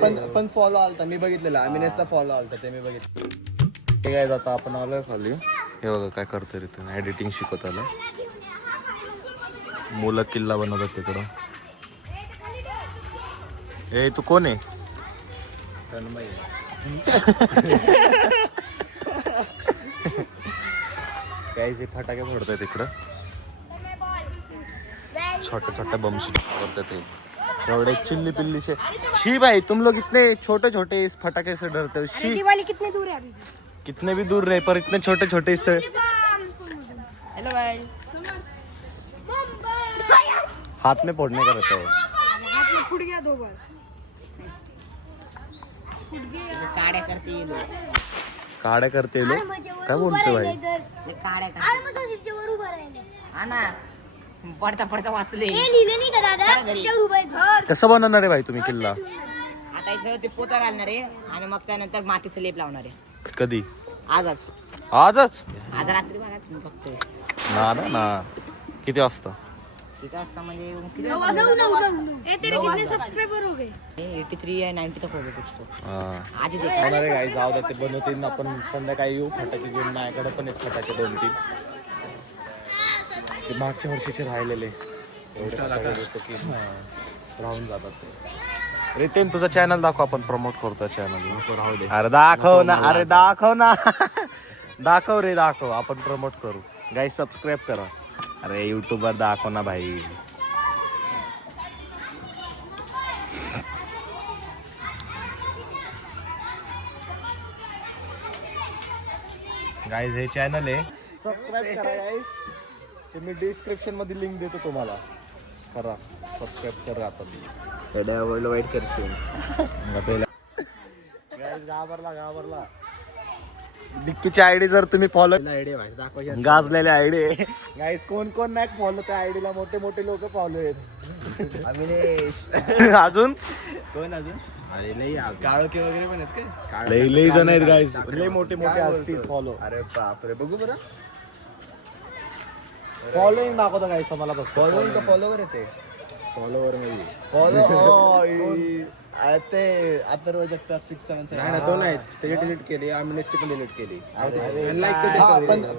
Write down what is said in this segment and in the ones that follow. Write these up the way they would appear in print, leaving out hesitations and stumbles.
पण फॉलो आलता मी बघितलेला अमिनेशचा फॉलो आलता ते मी बघितलं. हे काय जाता आपण आलोय खाली. हे बघा काय करतोय रिटर्न एडिटिंग शिकवत आलं. मुलं किल्ला बनवतात तिकडं. ए तू कोण आहे? काय जे फटाके फोडताय तिकडं. छोटे छोटे बमशी करतात ते. एवढे चिल्ली पिल्ली से छी भाई तुम लोग इतने छोटे छोटे इस फटाके से डरते हो. छी दिवाली कितने दूर है अभी? कितने भी दूर रहे पर इतने छोटे छोटे इससे हेलो गाइस। हाथ में फोड़ने का रहता है. हाथ में फूट गया 2 बार। काड़े करते ये लोग। काड्या करते लोक. काय बोलते भाई? ये काड़े करते. हा ना. पडता पडता वाचले. हे लिहिले नाही का दादा? कसं बनवणार आहे भाई तुम्ही किल्ला? आता इथं ते पोता घालणार आहे आणि मग त्यानंतर मातीचं लेप लावणार आहे. कधी? आजच. आजच? आज रात्री बघा तुम्ही बघतोय. ना किती वाजता? किती वाजता म्हणजे किती सबस्क्राइबर हो गए? 83 या 90 तक हो गए कुछ तो. आज होणार आहे जाऊ दे ते बनवतील. आपण संध्याकाळी येऊ. फटाके घेऊन माझ्याकडे पण एक फटाके 2-3 ते मागच्या वर्षीचे राहिलेले एवढे फटाके देतो की राहून जातात ते. रितेन तुझा चॅनल दाखव. आपण प्रमोट करतो चॅनल. राहू दे. अरे दाखव ना. अरे दाखव ना. दाखव रे दाखव. आपण प्रमोट करू. गाईस सबस्क्राईब करा. अरे युट्यूबर दाखव ना भाई. गाईज हे चॅनल आहे. सबस्क्राईब करा गाईज. ते मी डिस्क्रिप्शन मध्ये लिंक देतो तुम्हाला. करा सबस्क्राईब करा. आता वाईट करशील. घाबरला. डिक्कीची आयडी जर तुम्ही फॉलो गाजलेले आयडी गाईस कोण नाही फॉलो त्या आयडीला. मोठे लोक फॉलो आहेत. अमिनेश अजून कोण अजून? अरे लई काळोखे वगैरे पण आहेत काय? लई जण आहेत गाईस. लई मोठे असतील फॉलो. अरे बापरे बघू बरं. फॉलोईंग दाखवता गाईस तुम्हाला फक्त. फॉलोइंग का फॉलोवर येते? फॉलोवर म्हणजे फॉलो ते अथर्व जगताप 677. नाही तो नाही त्याची डिलीट केली. अमिनेशची पण डिलीट केली.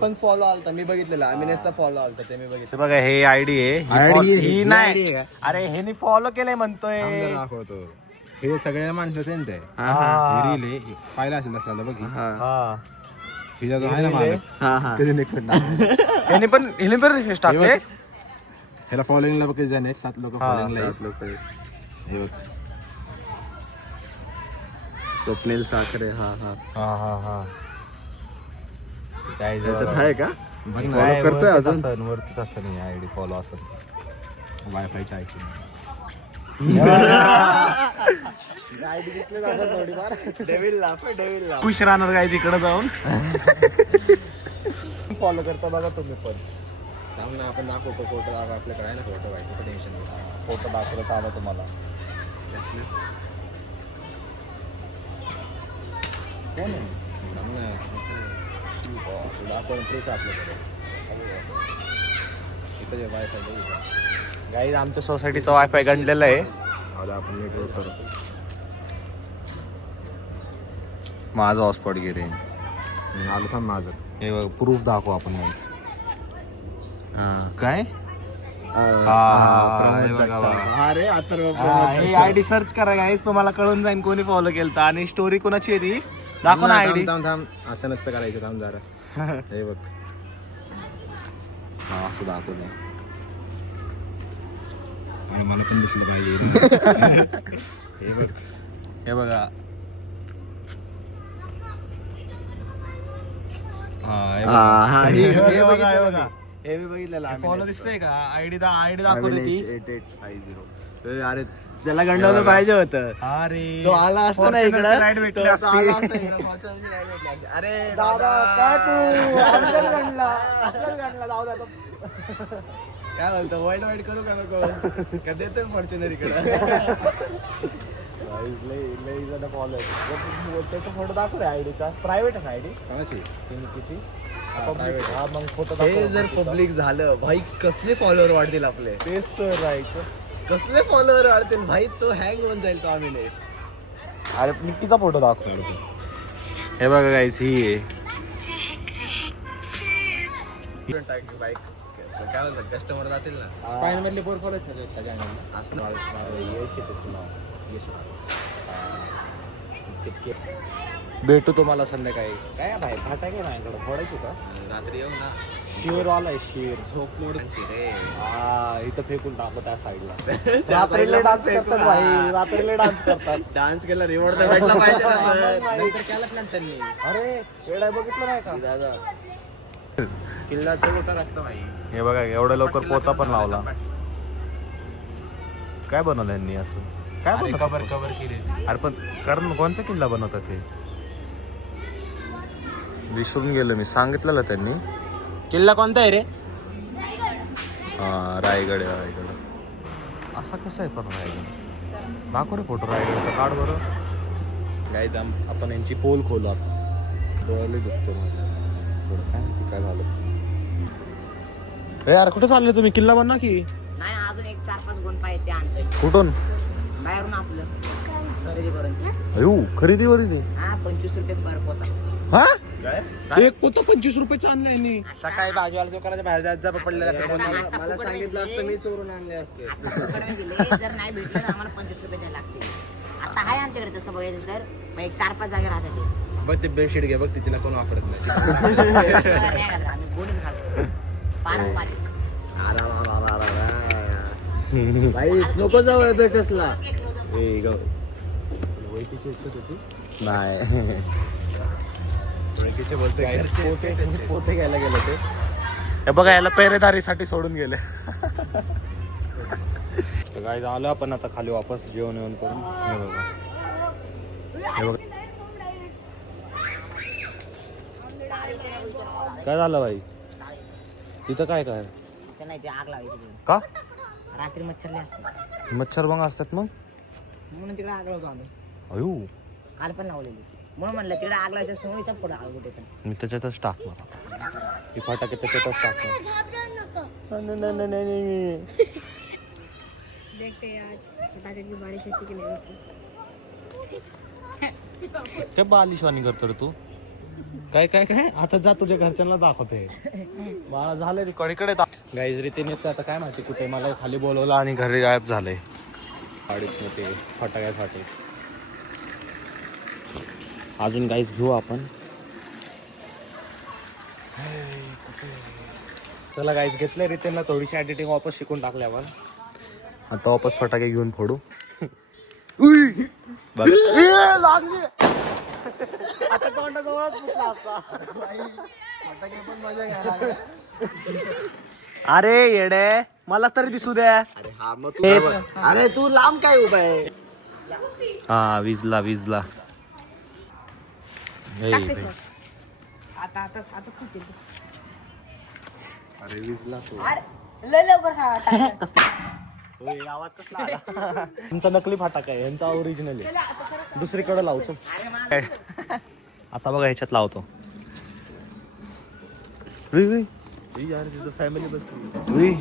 पण फॉलो आलता मी बघितलेला अमिनेशचा फॉलो आलता ते मी बघितलं. बघा हे आयडी आहे. ही नाही. अरे ह्यानी फॉलो केलंय म्हणतोय. दाखवतो हे सगळ्या माणसं ते रील आहे. पाहिला असेल नसला बघ. हिचा जो आहे ना मालक ह्याने पण हे टाकले. ह्याला फॉलोइंगला बघ किती जण आहेत. 7 लोक फॉलोइंगला. हे बघ स्वप्नील साखरे. हा काय त्याच्यात आहे का? फॉलो करतोय अजून. वरतीच असं नाही आयडी फॉलो असं. वायफायची ऐकून आयडी दिसले थोडीफार. डेव्हिल खुश राहणार काय तिकडे जाऊन. फॉलो करता बघा तुम्ही पण. सांग ना आपण दाखवतो. फोटो दाखव आपल्याकडे आहे ना. फोटो व्हायचं टेन्शन नाही. फोटो दाखवत आला तुम्हाला. दाखवून प्रूफ आपल्याकडे. इथं जे वायफाय गाईज आमच्या सोसायटीचा वायफाय गंडलेला आहे. आता आपण नेटवर्क करू. माझा हॉटस्पॉट गेले. आलं थांब माझं. हे बघ प्रूफ दाखव आपण. काय अरे अथर्व हे आयडी सर्च करा गाईस. तुम्हाला कळून जाईल कोणी फॉलो केलं. आणि स्टोरी कोणाची आहे ती दाखव ना आयडी. थांब असं नसतं करायचं. थांब जरा. हे बघ असं दाखव. अरे मला पण दिसलं पाहिजे. हे बघ हे बघा. हे मी बघितलेला. फॉलो दिसतंय का? आयडी दाखवते ती. 8850. अरे त्याला गंडवलं पाहिजे होतं. अरे तो आला असता ना इकडे. राईड भेटली असती. अरे दादा काय तू आपल्याला गंडला जाऊ दे. काय बोलतो वाईट करू का नको? का देतो फॉर्च्युनर इकडे. फॉलो त्याचा फोटो दाखव रे आयडीचा. प्रायव्हेट आहे ना आयडी कोणाची? किती. हा, मग फोटो हे जर पब्लिक झालं भाई कसले फॉलोअर वाढतील आपले. तेच तर राहायचं. कसले फॉलोअर वाढतील भाई. तो हँग होऊन जाईल तो अमिनेश. अरे निक्कीचा फोटो दाखव. हे बघा गाईस, ही आहे बाईक. काय बोलतात, कस्टमर जातील ना. स्पाइन मधले पोर फॉलो त्याच्या चॅनलला असं भेटू तुम्हाला संध्याकाळी. काय बाहेर फाटा काय माझ्याकडे फोडायची का? रात्री येऊ ना. शिरवाला आहे शिर. झोप मोडायची रे. हा इथं फेकून टाकतो त्या साईडला. रात्रीला डान्स करतात भाई, रात्रीला डान्स करतात. डान्स केला रिवॉर्ड तर भेटला पाहिजे ना सर. नंतर केला प्लॅन त्यांनी. अरे वेळा बघितलं नाही का? दादा किल्ला चढवता रस्ता भाई. हे बघा एवढ्या लवकर पोता पण लावला. काय बनवलं यांनी असं? काय अरे बनवतात? कवर कवर केली. अरे पण कारण कोणचा किल्ला बनवतात ते? विसरून गेलो मी. सांगितलेलं त्यांनी. किल्ला कोणता आहे रे? हा रायगड आहे, रायगड. असा कसा आहे पण रायगड? दाखव रे फोटो रायगडचा, काढ बरं. गाईज आपण यांची पोल खोलू. डोळ्याला दुखतो माझ्या. काय माहिती काय झालं. यार कुठे चालले तुम्ही? किल्ला बनवा की. नाही अजून एक 4-5 गुण पाहिजे ते आणतोय कुठून? बाहेरून आपलं खरेदी करून. अयो खरेदी वरी हा 25 रुपये पर पोता. हा काय? एक पोतं 25 रुपयाचं आणलं यांनी. सकाळी भाजीवाला दुकानाच्या बाहेर जायचं पडलेलं. आता मला फुकट सांगितलं नाही असतं मी चोरून आणले असते. आता फुकट नाही दिले. जर नाही भेटलं तर आम्हाला 25 रुपये द्यायला लागतील. आता आहे आमच्याकडे तसं बघायचं तर मग एक 4-5 जागे राहतात ते. बघ ते बेडशीट घे, बघ ती तिला कोण वापरत नाही. नाही घालत आम्ही गोणीच घालतो पारंपरिक. भाई नको जाऊ येतोय कसला. नाही पोते घ्यायला गेलो ते. हे बघा याला पेरेदारीसाठी सोडून गेले. काय झालं आपण आता खाली वापस जेवण येऊन करून. हे बघा हे बघा काय झालं भाई तिथं? काय काय ते नाही ते आग लावायची तिकडे. का? रात्री मच्छरले असते मच्छर मग असतात मग. म्हणून तिकडे आग लावतो आम्ही. अयो काल पण लावलेली. म्हणून म्हणलं तिकडे आग लावायच्या समोर इथं पुढे आग कुठे पण. मी त्याच्यातच टाकणार. ही फटाके त्याच्यातच टाकणार. काय बालिशवाणी करतो रे तू? काय काय काय आता जा तुझ्या घरच्यांना दाखवते. मला झालंय रिकॉर्ड इकडे. गाईज रीतीने येतो आता काय माहिती कुठे. मला खाली बोलवलं आणि घरी गायब झालंय गाडीत ते फटाक्यासाठी. अजून गाईज घेऊ आपण. चला गाईज घेतलं रीतीला थोडीशी एडिटिंग वापस शिकून टाकल्या आपण. आता वापस फटाके घेऊन फोडू. आता तोंडाजवळच फुटला असता. फटाके पण मजा घ्यायला. अरे येडे मला तरी दिसू द्या. अरे हा मग तू अरे तू लांब काय उभा आहे. हा विजला विजला. अरे विजला लय लवकर सांगा. आवाज कसला आला? तुमचा नकली फटाका आहे, यांचा ओरिजिनल आहे. दुसरीकडे लावतो. आता बघा ह्याच्यात लावतो. यार तिथं फॅमिली बसली.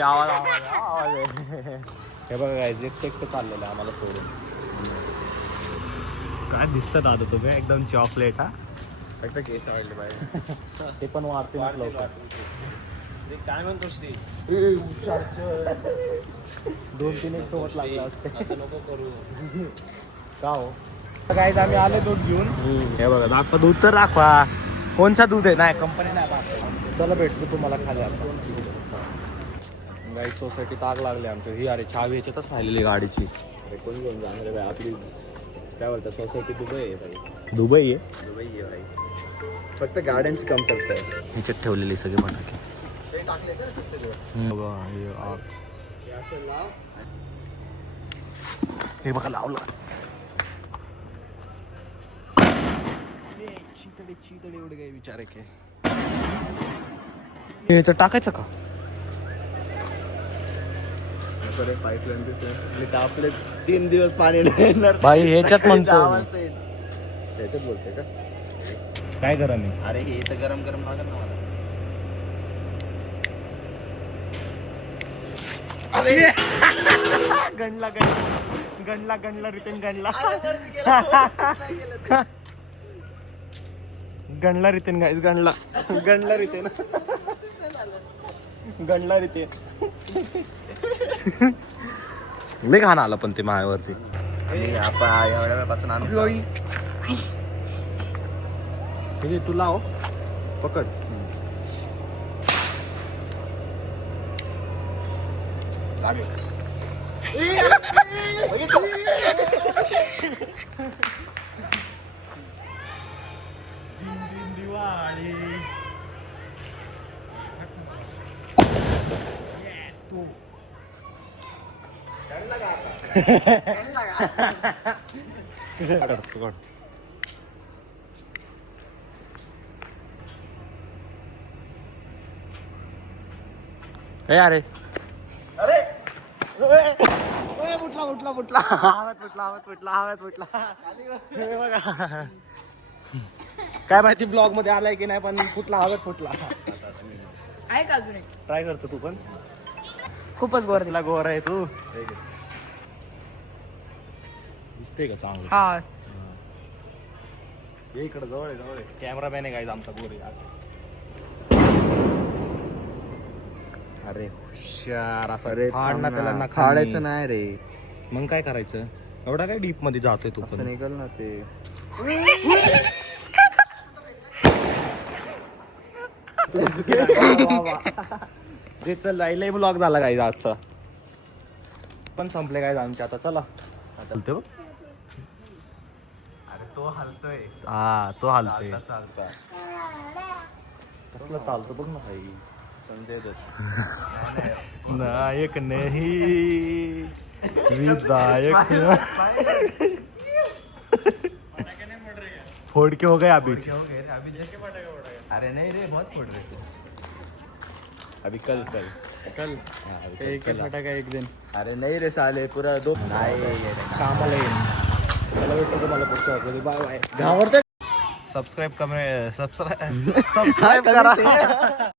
आवाज आवाज आवाज आहे. हे बघा काय एकटं चाललेलं आहे आम्हाला सोडून. काय दिसतं दादा तुम्ही एकदम चॉकलेट. हा फक्त केस आवडले पाहिजे. ते पण वाढते लवकर. काय म्हणतोस ते? 2-3 एक सोबत लागला असते. असं नको करू. का हो काय आम्ही आले दूध घेऊन. हे बघा दाखवा दूध तर दाखवा. कोणचा दूध आहे? नाही कंपनी नाही. चला भेटतो तुम्हाला खाली. आता गाई सोसायटीत आग लागली आमच्या. ही अरे चावी ह्याच्यातच राहिलेली गाडीची. अरे कोण घेऊन जाणार आहे आपली? काय बोलतात सोसायटी दुबई आहे भाई. दुबई आहे. दुबई आहे भाई. फक्त गाड्यांची कमतरता आहे. ह्याच्यात ठेवलेली सगळे फटाके. टाकले का असं लाव. हे बघा लावलं. चितडे एवढे काही विचार आहे की ह्याच्यात टाकायचं का? पाईपलाईन बिपलाईन आपले 3 दिवस पाणी नाही येणार भाई ह्याच्यात म्हणतो. त्याच्यात बोलतोय का? काय करा मी? अरे हे तर गरम गरम लागेल ना मला. अरे गणला रितेन गणला गणला रितेन गाईस गणला रितेन लय घाण आला पण ते मायावरती आपण एवढ्या वेळापासून आणू तू लाव पकड दिवाळी अरे फुटला हव्यात फुटला हे बघा काय माहिती ब्लॉग मध्ये आलाय की नाही पण हव्यात फुटला आहे का अजून ट्राय करतो तू पण खूपच गोर कसला गोर आहे तू दिसते का चांगलं हा इकडे जवळ कॅमेरामॅन आहे काय आमचा गोर आज अरे हुशार असं फाड ना त्याला ना खाडायचं नाही रे मग काय करायचं एवढा काय डीप मध्ये जातोय तू असं पण निघल ना ते जे चल लय ब्लॉग झाला काय आजचा पण संपले काय आमच्या आता चला आता बघ अरे तो हलतोय हा तो हालतोय चालता कसला चालतो बघ ना भाई संजय दत्त नायक नाही विधायक फोड़ के हो गए अभी अरे नहीं रे बहुत फोड़ रहे थे अभी कल एक फटाका एक दिन अरे नहीं रे साले पूरा दो नहीं कामाला येईन मला भेटतो तुम्हाला पुढच्या बाय बाय घाबरते सबस्क्राईब करा